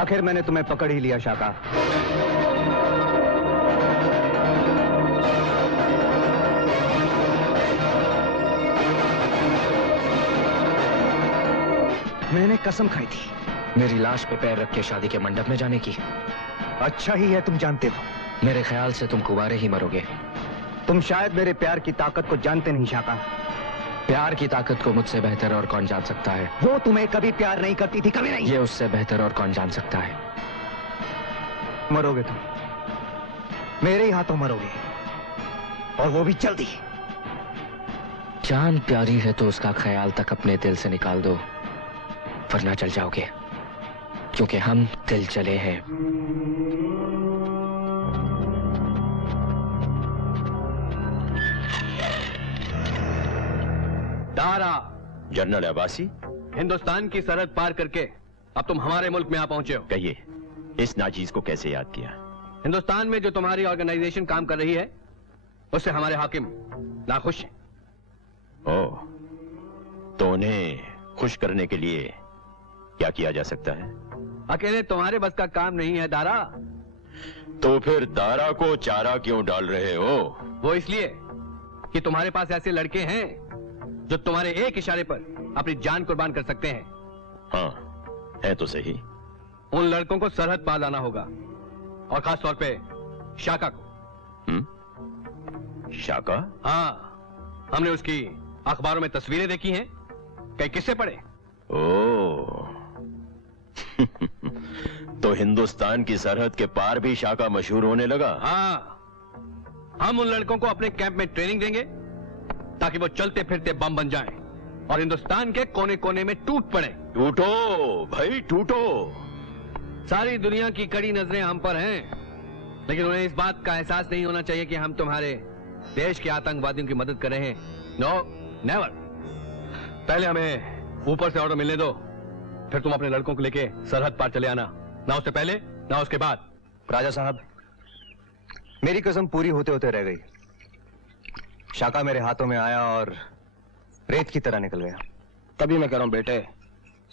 आखिर मैंने तुम्हें पकड़ ही लिया शाका। मैंने कसम खाई थी मेरी लाश पे पैर रख के शादी के मंडप में जाने की। अच्छा ही है तुम जानते हो। मेरे ख्याल से तुम कुंवारे ही मरोगे। तुम शायद मेरे प्यार की ताकत को जानते नहीं शाका। प्यार की ताकत को मुझसे बेहतर और कौन जान सकता है। वो तुम्हें कभी प्यार नहीं करती थी, कभी नहीं। ये उससे बेहतर और कौन जान सकता है। मरोगे तुम, मेरे ही हाथों मरोगे, और वो भी जल्दी। जान प्यारी है तो उसका ख्याल तक अपने दिल से निकाल दो, वरना चल जाओगे, क्योंकि हम दिल चले हैं। दारा। जनरल अब्बासी, हिंदुस्तान की सरहद पार करके अब तुम हमारे मुल्क में आ पहुंचे हो। कहिए, इस नाचीज को कैसे याद किया? हिंदुस्तान में जो तुम्हारी ऑर्गेनाइजेशन काम कर रही है, उससे हमारे हाकिम नाखुश हैं। ओह, तो उन्हें खुश करने के लिए क्या किया जा सकता है? अकेले तुम्हारे बस का काम नहीं है दारा। तो फिर दारा को चारा क्यों डाल रहे हो? वो इसलिए कि तुम्हारे पास ऐसे लड़के हैं जो तुम्हारे एक इशारे पर अपनी जान कुर्बान कर सकते हैं। हाँ, है तो सही। उन लड़कों को सरहद पार लाना होगा, और खास तौर पे शाका को। शाका? हाँ, हमने उसकी अखबारों में तस्वीरें देखी हैं, कई किस्से पढ़े। ओह तो हिंदुस्तान की सरहद के पार भी शाका मशहूर होने लगा। हाँ, हम उन लड़कों को अपने कैंप में ट्रेनिंग देंगे ताकि वो चलते फिरते बम बन जाएं और हिंदुस्तान के कोने कोने में टूट पड़े। टूटो भाई, टूटो। सारी दुनिया की कड़ी नजरें हम पर हैं, लेकिन उन्हें इस बात का एहसास नहीं होना चाहिए कि हम तुम्हारे देश के आतंकवादियों की मदद कर रहे हैं। No, never. पहले हमें ऊपर से ऑर्डर मिलने दो, फिर तुम अपने लड़कों को लेके सरहद पार चले आना, ना उससे पहले ना उसके बाद। राजा साहब, मेरी कसम पूरी होते होते रह गई। शाका मेरे हाथों में आया और रेत की तरह निकल गया। तभी मैं कह रहा हूं बेटे,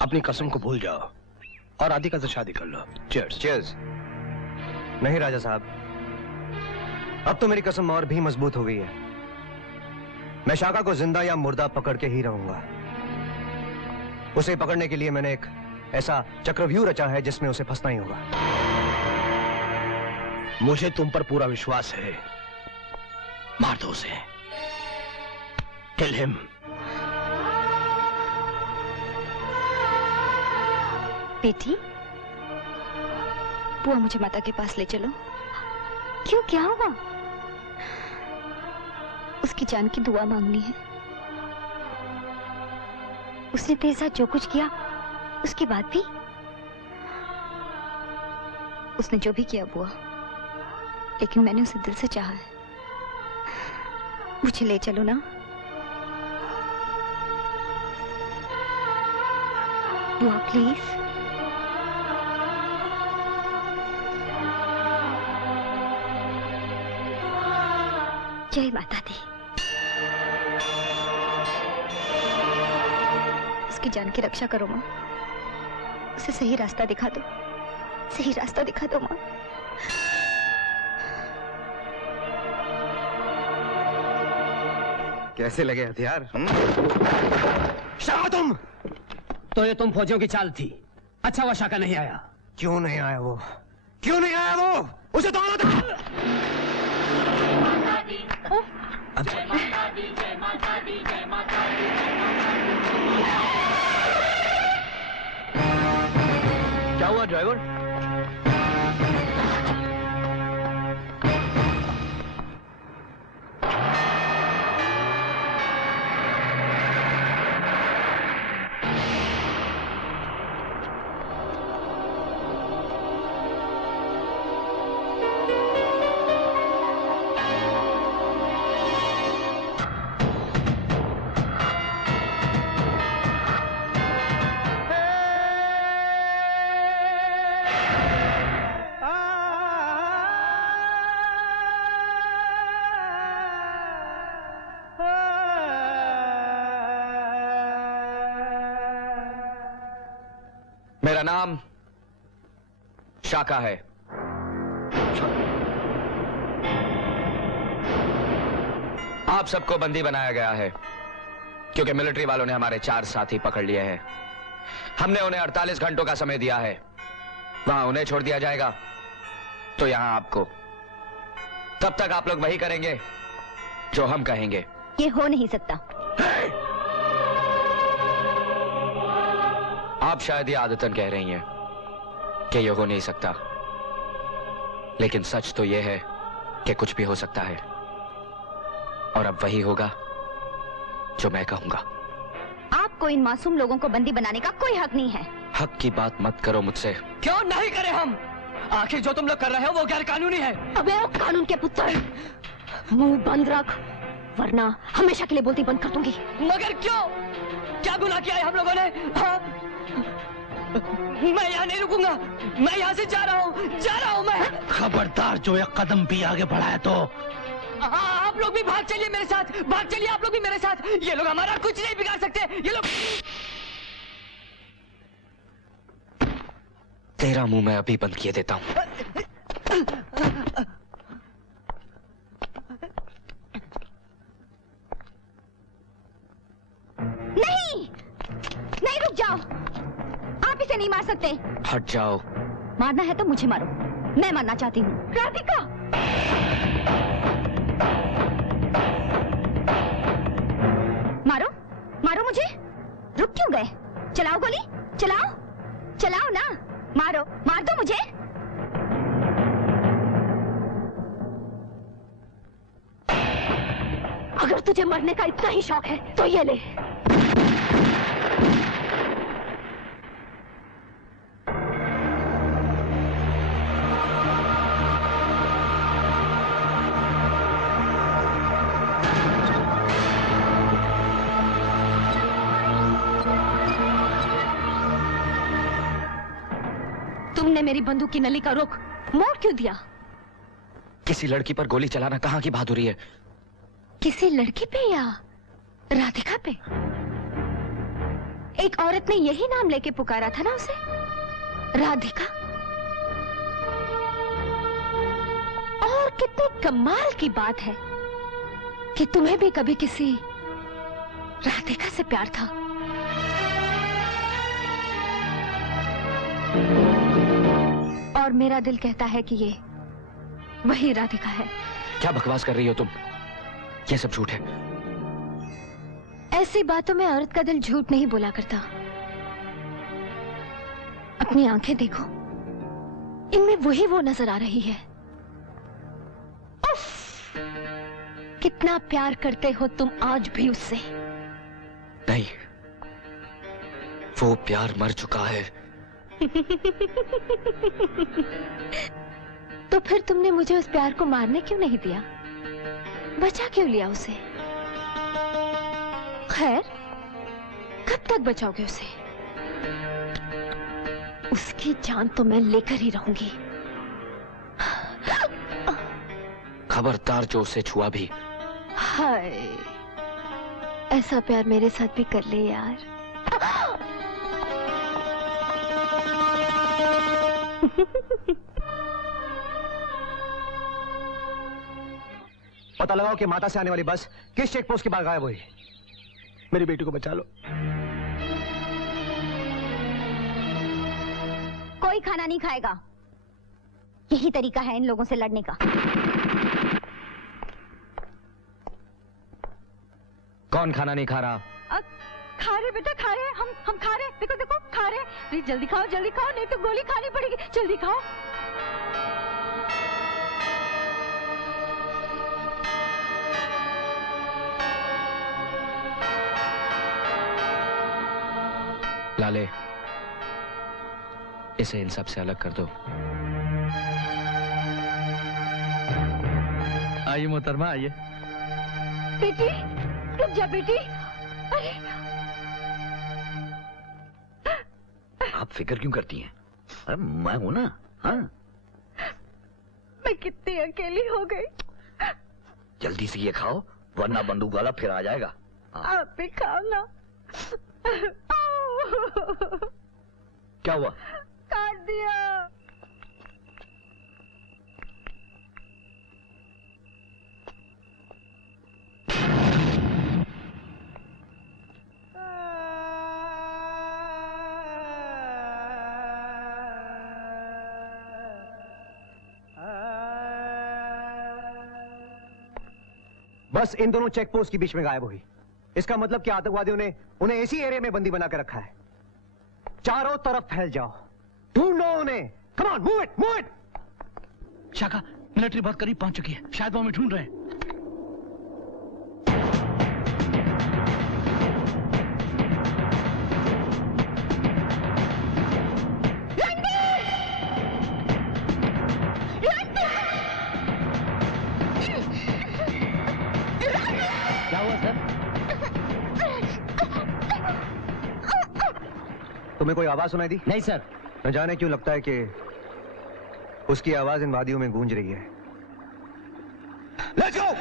अपनी कसम को भूल जाओ और राधिका से शादी कर लो। चीयर्स। चीयर्स। नहीं राजा साहब, अब तो मेरी कसम और भी मजबूत हो गई है। मैं शाका को जिंदा या मुर्दा पकड़ के ही रहूंगा। उसे पकड़ने के लिए मैंने एक ऐसा चक्रव्यूह रचा है जिसमें उसे फंसना ही होगा। मुझे तुम पर पूरा विश्वास है। मार दो उसे। Kill him. बेटी, बुआ मुझे माता के पास ले चलो। क्यों, क्या हुआ? उसकी जान की दुआ मांगनी है। उसने तेरे साथ जो कुछ किया, उसके बाद भी उसने जो भी किया बुआ, लेकिन मैंने उसे दिल से चाहा है। मुझे ले चलो ना बुआ, प्लीज। जय माता दी। उसकी जान की रक्षा करो माँ। उसे सही रास्ता दिखा दो, सही रास्ता दिखा दो माँ। कैसे लगे हथियार? शाका तुम! तो ये तुम फौजियों की चाल थी। अच्छा हुआ शाका नहीं आया। क्यों नहीं आया वो? क्यों नहीं आया वो? उसे तो आना था। क्या हुआ ड्राइवर? मेरा नाम शाका है। आप सबको बंदी बनाया गया है क्योंकि मिलिट्री वालों ने हमारे 4 साथी पकड़ लिए हैं। हमने उन्हें 48 घंटों का समय दिया है। वहां उन्हें छोड़ दिया जाएगा तो यहां आपको। तब तक आप लोग वही करेंगे जो हम कहेंगे। ये हो नहीं सकता। आप शायद ये आदतन कह रही हैं कि ये हो नहीं सकता, लेकिन सच तो ये है कि कुछ भी हो सकता है, और अब वही होगा जो मैं कहूंगा। आपको इन मासूम लोगों को बंदी बनाने का कोई हक नहीं है। हक की बात मत करो मुझसे। क्यों नहीं करे हम? आखिर जो तुम लोग कर रहे हो वो गैर कानूनी है। अबे ओ कानून के पुत्र, मुंह बंद रख वरना हमेशा के लिए बोलती बंद कर दूंगी। मगर क्यों? क्या गुनाह किया है हम लोगों ने? हाँ? मैं यहाँ नहीं रुकूंगा। मैं यहाँ से जा रहा हूँ मैं। खबरदार, जो एक कदम भी आगे बढ़ाए तो। आप लोग भी भाग चलिए मेरे साथ, भाग चलिए आप लोग भी मेरे साथ। ये लोग हमारा कुछ नहीं बिगाड़ सकते। ये लोग। तेरा मुंह मैं अभी बंद किए देता हूं। नहीं, नहीं, रुक जाओ। आप इसे नहीं मार सकते। हट जाओ। मारना है तो मुझे मारो, मैं मरना चाहती हूँ। राधिका, मारो, मारो मुझे। रुक क्यों गए? चलाओ गोली, चलाओ, चलाओ ना। मारो, मार दो मुझे। अगर तुझे मरने का इतना ही शौक है तो ये ले। तुमने मेरी बंदूक की नली का रुख मोड़ क्यों दिया? किसी लड़की पर गोली चलाना कहाँ की बहादुरी है? किसी लड़की पे या राधिका पे? एक औरत ने यही नाम लेके पुकारा था ना उसे, राधिका। और कितनी कमाल की बात है कि तुम्हें भी कभी किसी राधिका से प्यार था। और मेरा दिल कहता है कि ये वही राधिका है। क्या बकवास कर रही हो तुम? ये सब झूठ है। ऐसी बातों में औरत का दिल झूठ नहीं बोला करता। अपनी आंखें देखो, इनमें वही वो नजर आ रही है। उफ! कितना प्यार करते हो तुम आज भी उससे। नहीं, वो प्यार मर चुका है। तो फिर तुमने मुझे उस प्यार को मारने क्यों नहीं दिया? बचा क्यों लिया उसे? खैर, कब तक बचाओगे उसे? उसकी जान तो मैं लेकर ही रहूंगी। खबरदार जो उसे छुआ भी। हाय, ऐसा प्यार मेरे साथ भी कर ले यार। पता लगाओ कि माता से आने वाली बस किस चेक पोस्ट के बाद गायब हुई। मेरी बेटी को बचा लो। कोई खाना नहीं खाएगा। यही तरीका है इन लोगों से लड़ने का। कौन खाना नहीं खा रहा? खा रहे बेटा, खा रहे। हम खा रहे। देखो देखो, खा रहे। अरे जल्दी खाओ, नहीं तो गोली खानी पड़ेगी। जल्दी खाओ। लाले, इसे इन सब से अलग कर दो। आइए मोहतरमा, आइए। बेटी, रुक जा बेटी। अरे आप फिक्र क्यों करती हैं? अरे मैं हूं ना। हाँ, मैं कितनी अकेली हो गई। जल्दी से ये खाओ वरना बंदूक वाला फिर आ जाएगा। आप भी खाओ ना। क्या हुआ? काट दिया। बस इन दोनों चेक पोस्ट के बीच में गायब हुई। इसका मतलब कि आतंकवादियों ने उन्हें इसी एरिया में बंदी बना के रखा है। चारों तरफ फैल जाओ, ढूंढो उन्हें। Come on, move it, move it. Shaka, military बहुत करीब पहुंच चुकी है, शायद वो हमें ढूंढ रहे हैं। क्या हुआ सर? तुम्हें कोई आवाज सुनाई दी? नहीं सर। न जाने क्यों लगता है कि उसकी आवाज इन वादियों में गूंज रही है। Let's go.